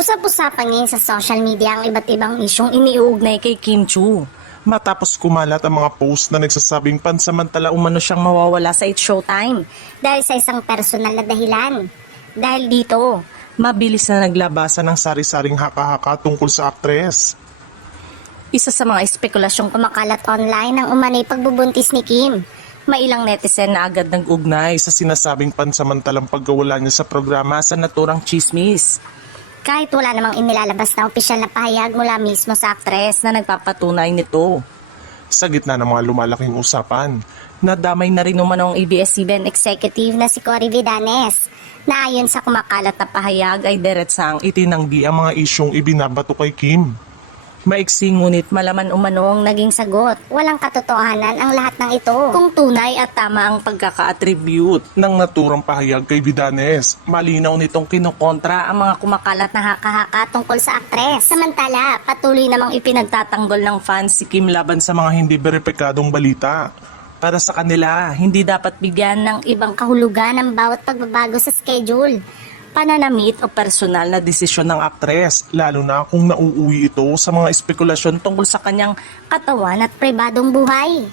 Usap-usapan ngayon sa social media ang iba't ibang isyong iniuugnay kay Kim Chu. Matapos kumalat ang mga post na nagsasabing pansamantala umano siyang Mawawala sa It's Showtime dahil sa isang personal na dahilan. Dahil dito, mabilis na naglabasan ng sari-saring haka-haka tungkol sa aktres. isa sa mga espekulasyong kumakalat online ang umanay pagbubuntis ni Kim. May ilang netizen na agad Nag-ugnay sa sinasabing pansamantalang pagkawala niya sa programa sa naturang chismis. kahit wala namang inilalabas na opisyal na pahayag mula mismo sa aktres na Patunay nito. Sa gitna ng mga lumalaking usapan, nadamay na rin umano ang ABS-CBN executive na si Cory Vidanes na ayon sa kumakalat na pahayag ay diretsang itinanggi ang mga isyong ibinabato kay Kim. Maiksi ngunit malaman umano ang naging sagot. Walang katotohanan ang lahat ng ito. Kung tunay at tama ang pagkaka-attribute ng naturang pahayag kay Vidanes, malinaw nitong kinokontra ang mga kumakalat na haka-haka tungkol sa aktres. Samantala, patuloy namang ipinagtatanggol ng fans si Kim laban sa mga hindi beripikadong balita. Para sa kanila, hindi dapat bigyan ng ibang kahulugan ang bawat pagbabago sa schedule, pananamit o personal na desisyon ng aktres, lalo na kung nauuwi ito sa mga espekulasyon tungkol sa kanyang katawan at pribadong buhay.